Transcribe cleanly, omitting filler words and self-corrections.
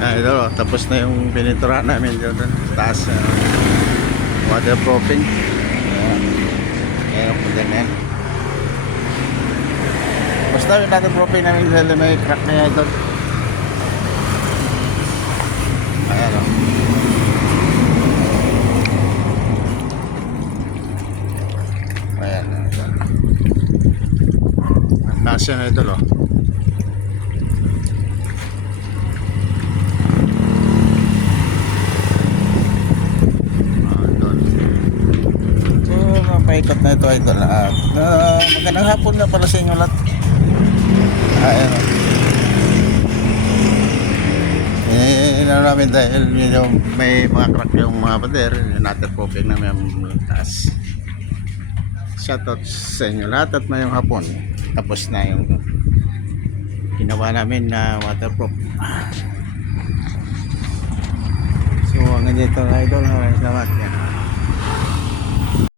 Ito, tapos na yung pininturahan namin doon sa taas. Waterproofing. Ayan, punta na yan. Basta yung waterproofing namin dahil may crack na yan doon. Ayan o. Ayan. Ang taas yan na ito o. Paikot na ito idol. Magandang hapon nga pala sa inyo lahat. Ayan o. Namin dahil yung may mga crack yung mga pader, yung waterproofing na may taas. Shoutout sa inyo lahat at mayong hapon. Tapos na yung ginawa namin na waterproof. So hanggang dito idol. Salamat.